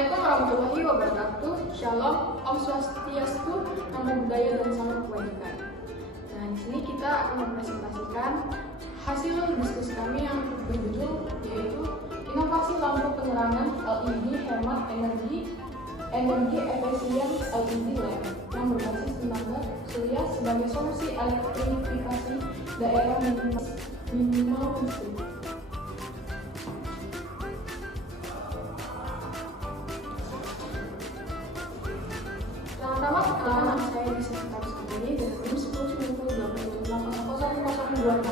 Assalamualaikum warahmatullahi wabarakatuh. Shalom, Om Swastiastu, Namo Buddhaya dan Salam Kebajikan. Nah, di sini kita akan mempresentasikan hasil diskusi kami yang berjudul yaitu inovasi lampu penerangan LED hemat energi efisien LED lamp yang berbasis tenaga surya sebagai solusi elektrifikasi daerah minimal listrik. Pertama, nama saya di sekretaris ini dari NIM 1090-850-0026.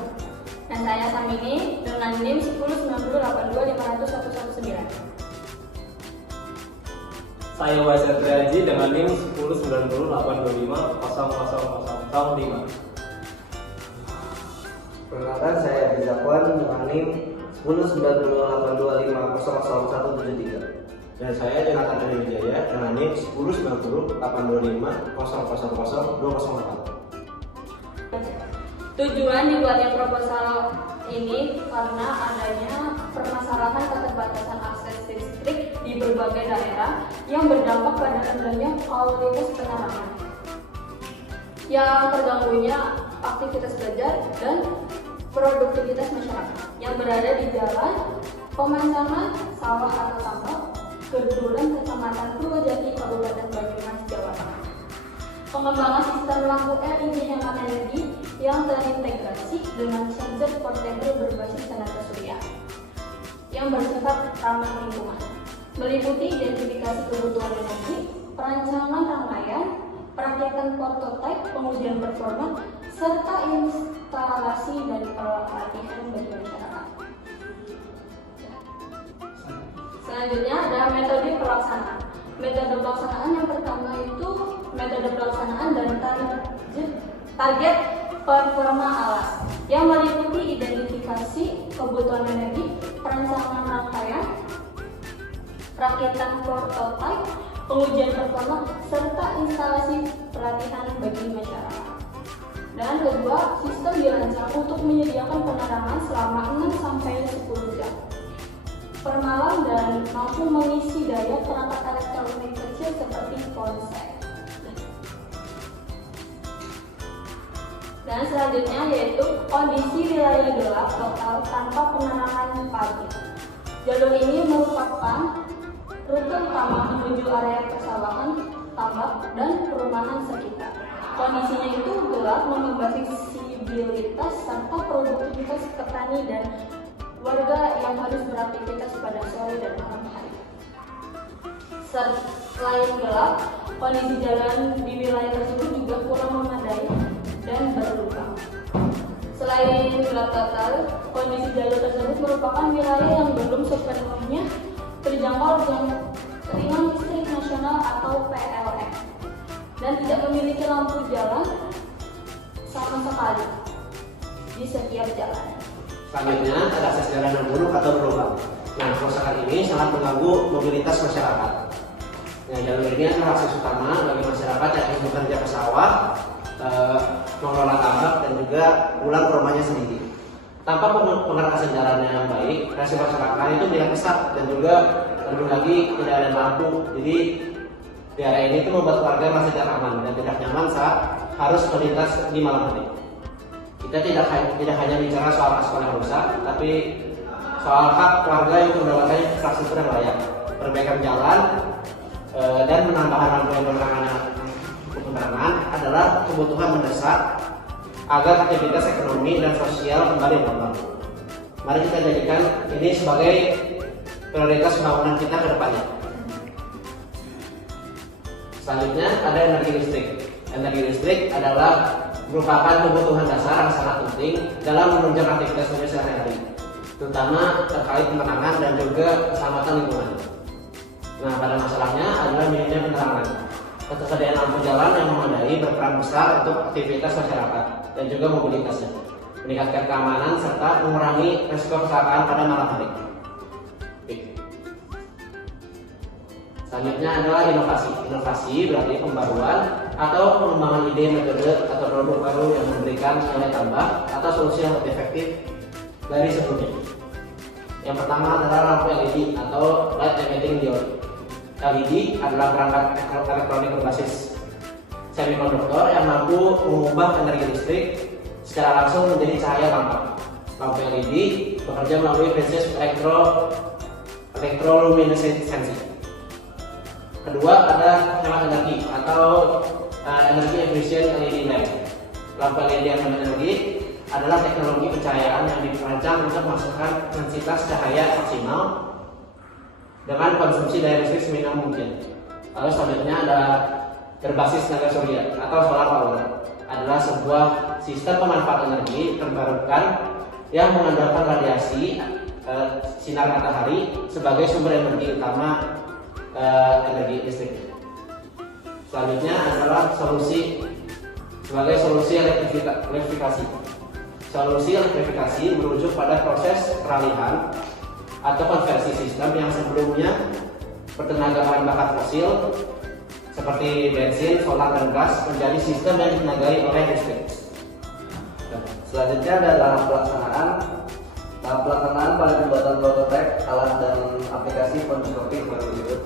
Dan saya Samini dengan NIM 109082501119. Saya Waisar Triaji dengan NIM 109082500005. Perkenalkan, saya Rizakwan dengan NIM 109082500173. Dan saya Jonathan Adi Wijaya dengan NIM 10908250002008. Tujuan dibuatnya proposal ini karena adanya permasalahan keterbatasan akses listrik di berbagai daerah yang berdampak pada rendahnya kualitas penerangan, yang terganggunya aktivitas belajar dan produktivitas masyarakat yang berada di jalan, pemandangan, sawah atau tambak, Keduduran Kecamatan Purwojati, Kabupaten Banyumas, Jawa Tengah. Pengembangan sistem lampu LED hemat energi yang terintegrasi dengan charger portable berbasis tenaga surya yang bersifat ramah lingkungan, meliputi identifikasi kebutuhan energi, perancangan rangkaian, perakitan prototipe, pengujian performa, serta instalasi dan pelatihan bagi masyarakat. Selanjutnya ada metode pelaksanaan. Metode pelaksanaan yang pertama itu metode pelaksanaan dan target performa alas yang meliputi identifikasi kebutuhan energi, perancangan rangkaian, perakitan prototipe, pengujian performa, serta instalasi pelatihan bagi masyarakat. Dan kedua, sistem dirancang untuk menyediakan penerangan selama 6-10 jam per malam dan mampu mengisi daya perangkat elektronik kecil seperti ponsel. Dan selanjutnya yaitu kondisi wilayah gelap total tanpa penerangan pagi. Jalur ini merupakan rute utama menuju area persawahan, tambak, dan perumahan sekitar. Kondisinya itu gelap, menghambat visibilitas serta produktivitas petani dan warga yang harus beraktivitas pada sore dan malam hari. Selain gelap, kondisi jalan di wilayah tersebut juga kurang memadai dan berlubang. Selain gelap total, kondisi jalur tersebut merupakan wilayah yang belum sepenuhnya terjangkau jaringan listrik nasional atau PLN dan tidak memiliki lampu jalan sama sekali di setiap jalan. Selanjutnya ada akses jalan yang buruk atau berlubang. Nah, kerusakan ini sangat mengganggu mobilitas masyarakat. Nah, jalur ini adalah akses utama bagi masyarakat yang ingin bekerja ke sawah, mengelola tambak, dan juga pulang ke rumahnya sendiri. Tanpa pengerjaan jalannya yang baik, resiko kecelakaan itu tidak pesat dan juga lebih lagi tidak ada lampu. Jadi di area ini itu membuat warga masih tidak aman dan tidak nyaman saat harus melintas di malam hari. Kita tidak hanya bicara soal sekolah yang rusak, tapi soal hak warga yang mendapatkan infrastruktur yang layak, perbaikan jalan, dan penambahan lampu yang penerangan adalah kebutuhan mendesak agar aktivitas ekonomi dan sosial kembali normal. Mari kita jadikan ini sebagai prioritas pembangunan kita ke depannya. Selanjutnya ada energi listrik. Energi listrik adalah merupakan kebutuhan dasar yang sangat penting dalam menunjang aktivitas manusia sehari-hari, terutama terkait penerangan dan juga keselamatan lingkungan. Nah, pada masalahnya adalah minimnya penerangan. Ketersediaan lampu jalan yang memadai berperan besar untuk aktivitas masyarakat dan juga mobilitasnya, meningkatkan keamanan serta mengurangi risiko kecelakaan pada malam hari. Selanjutnya adalah inovasi. Inovasi berarti pembaruan atau pengembangan ide, metode, atau produk baru yang memberikan nilai tambah atau solusi yang lebih efektif dari sebelumnya. Yang pertama adalah lampu LED atau light emitting diode. LED adalah perangkat elektronik berbasis semikonduktor yang mampu mengubah energi listrik secara langsung menjadi cahaya lampu. Lampu LED bekerja melalui proses elektroluminesensi. Kedua ada hemat energi atau energi efisien LED lamp. Lampu LED yang hemat energi adalah teknologi pencahayaan yang dirancang untuk menghasilkan intensitas cahaya maksimal dengan konsumsi daya listrik seminimal mungkin. Lalu selanjutnya ada berbasis tenaga surya atau solar power, adalah sebuah sistem pemanfaat energi terbarukan yang mengandalkan radiasi sinar matahari sebagai sumber energi utama energi listrik. Selanjutnya adalah sebagai solusi elektrifikasi. Solusi elektrifikasi merujuk pada proses peralihan atau konversi sistem yang sebelumnya bertenaga bahan bakar fosil seperti bensin, solar, dan gas menjadi sistem yang ditenagai oleh listrik. Selanjutnya ada tahap pelaksanaan. Tahap pelaksanaan pada pembuatan prototipe alat dan aplikasi prototipe sebagai berikut.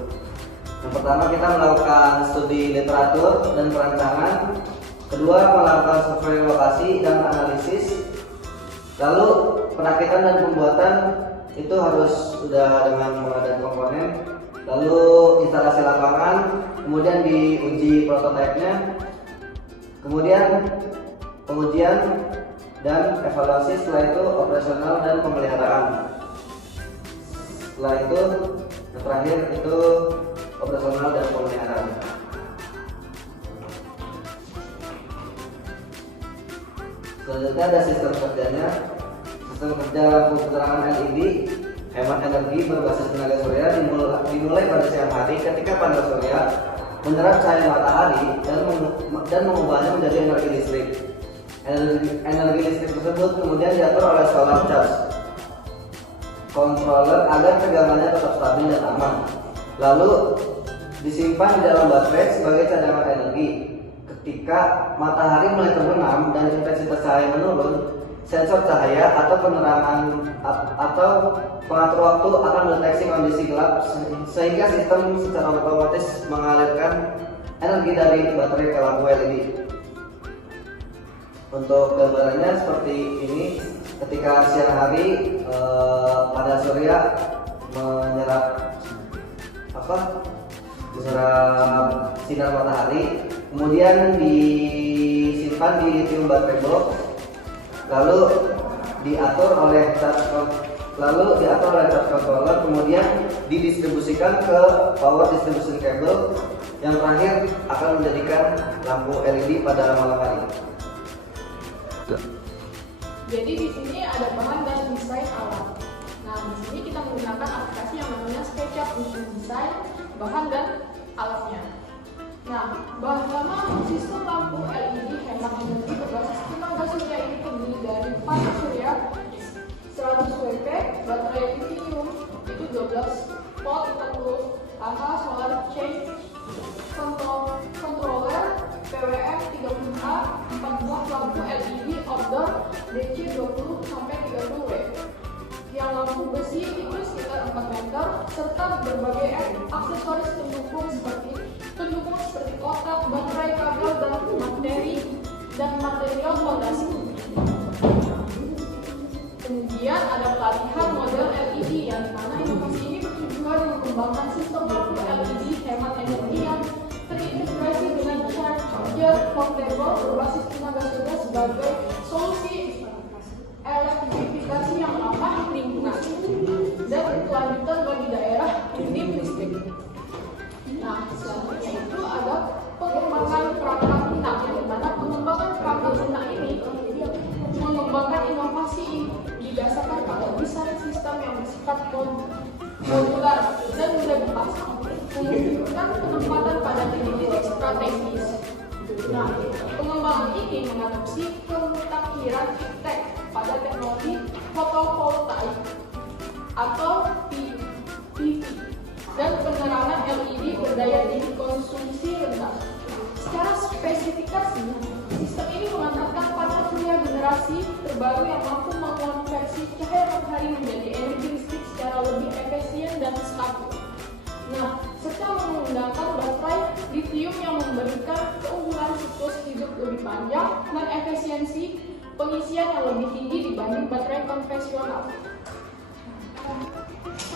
Yang pertama kita melakukan studi literatur dan perancangan. Kedua melakukan survei lokasi dan analisis. Lalu perakitan dan pembuatan itu harus sudah dengan pengadaan komponen. Lalu instalasi lapangan, kemudian diuji prototipenya, kemudian pengujian dan evaluasi, setelah itu operasional dan pemeliharaan. Setelah itu yang terakhir itu operasional dan pemeliharaan. Selanjutnya ada sistem kerjanya. Sistem kerja lampu penerangan LED hemat energi berbasis tenaga surya dimulai pada siang hari ketika panel surya menyerap cahaya matahari dan mengubahnya menjadi energi listrik. Energi listrik tersebut kemudian diatur oleh solar charge controller agar tegangannya tetap stabil dan aman. Lalu disimpan di dalam baterai sebagai cadangan energi. Ketika matahari mulai terbenam dan intensitas cahaya menurun, sensor cahaya atau penerangan atau pengatur waktu akan mendeteksi kondisi gelap sehingga sistem secara otomatis mengalirkan energi dari baterai ke lampu LED. Untuk gambarannya seperti ini, ketika siang hari panel surya menyerap sinar matahari, kemudian disimpan di lithium baterai box, lalu diatur oleh charge controller, kemudian didistribusikan ke power distribution cable yang terakhir akan menjadikan lampu LED pada malam hari. Jadi di sini ada bahan dan desain alat. Nah, di sini kita menggunakan aplikasi yang namanya SketchUp untuk desain bahan dan alatnya. Nah, bahan sistem lampu LED hemat energi berbasis tenaga surya ini terdiri dari panel surya 100 W, baterai lithium itu 12 volt 40 Ah, solar change controller PWM 30A, 4 buah lampu LED outdoor DC 20 sampai 30 W. Yang lampu besi itu sekitar 4 meter serta berbagai aksesoris pendukung seperti kotak, baterai, kabel, dan material fondasi. Kemudian ada pelatihan model LED yang dimana inovasi ini bertujuan mengembangkan sistem lampu LED hemat energi yang terintegrasi dengan charger portable berbasis tenaga surya sebagai solusi elektrifikasi yang ramah lingkungan dan berkelanjutan bagi daerah minim listrik. Nah, selanjutnya itu ada pengembangan perangkat lunak, yang dimana pengembangan perangkat lunak ini mengembangkan inovasi didasarkan pada desain sistem yang bersifat modular dan mudah dipasang, memungkinkan penempatan pada titik-titik strategis. Nah, pengembangan ini mengadopsi pemutakhiran iptek pada teknologi fotovoltaik atau PV dan penerangan LED berdaya tinggi konsumsi rendah. Secara spesifikasi, sistem ini mengangkatkan panel surya generasi terbaru yang mampu mengonversi cahaya matahari menjadi energi listrik secara lebih efisien dan stabil. Nah, serta lithium yang memberikan keunggulan siklus hidup lebih panjang dan efisiensi pengisian yang lebih tinggi dibanding baterai konvensional.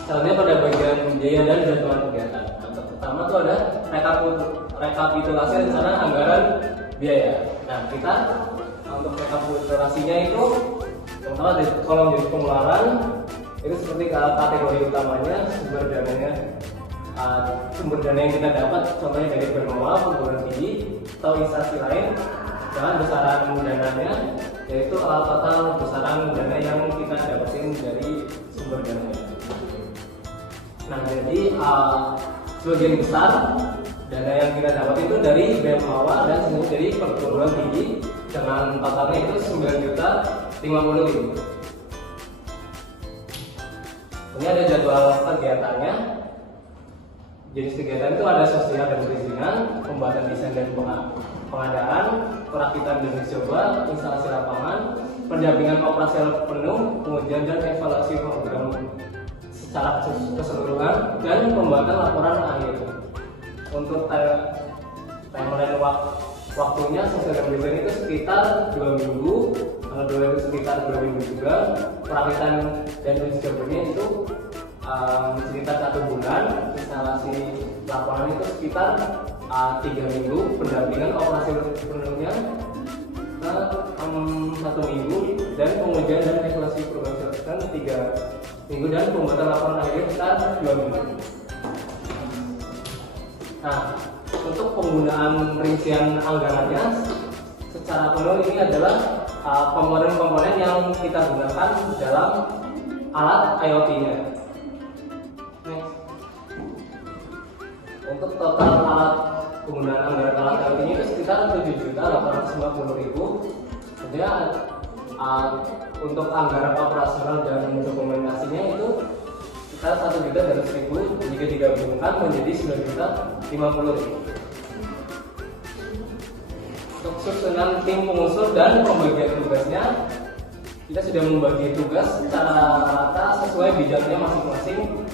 Selanjutnya pada bagian biaya dan jadwal kegiatan. Pertama itu ada rekapitulasi rencana anggaran biaya. Nah, kita untuk rekapitulasinya itu pertama di kolom jadi pengeluaran itu seperti kategori utamanya sumber dana yang kita dapat, contohnya dari permohonan, perguruan tinggi atau instansi lain, dan besaran dananya yaitu total besaran dana yang kita dapatin dari sumber dananya. Nah, jadi sebagian besar dana yang kita dapat itu dari BMAWA dan semuanya dari perguruan tinggi dengan totalnya itu 9.050.000. Ini ada jadwal kegiatannya. Jenis kegiatan itu ada sosial dan perizinan, pembuatan desain dan pengadaan, perakitan dan uji coba, instalasi lapangan, pendampingan operasional penuh, pengujian dan evaluasi program secara keseluruhan, dan pembuatan laporan akhir. Untuk timeline waktunya sosial dan perizinan itu sekitar 2 minggu, tanggal 2 itu sekitar 2 minggu juga, perakitan dan uji cobanya itu sekitar 1 bulan, instalasi lapangan itu sekitar 3 minggu, pendampingan operasi penuhnya 1 minggu, dan pengujian dan evaluasi program sekitar 3 minggu, dan pembuatan laporan akhirnya sekitar 2 minggu. Nah, untuk penggunaan rincian anggarannya secara penuh ini adalah komponen-komponen yang kita gunakan dalam alat IoT-nya. Untuk total alat penggunaan anggaran alat IoT ini sekitar 7.850.000. Jadi untuk anggaran operasional dan dokumentasinya itu sekitar 1.200.000 jika digabungkan menjadi 9.050.000. Untuk susunan tim pengusul dan pembagian tugasnya, kita sudah membagi tugas secara rata sesuai bidangnya masing-masing.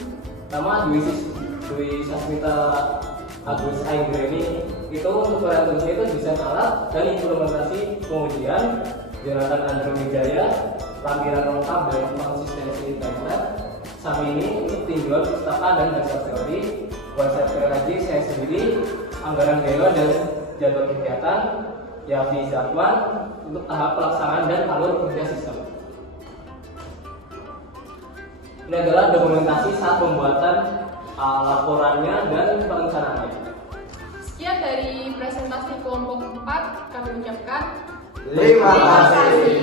Pertama, Dwi Sasmita Agus Anggreni itu untuk tugasnya itu desain alat dan implementasi pengujian. Jonathan Andrew Wijaya lampiran lengkap dan konsistensi template. Samini untuk tinjauan pustaka dan dasar teori. Konsep Haji saya sendiri anggaran biaya dan jadwal kegiatan. Yafi Zatwan untuk tahap pelaksanaan dan alur kerja sistem. Ini adalah dokumentasi saat pembuatan laporannya dan perencanaannya. Sekian dari presentasi kelompok 4, kami ucapkan terima kasih.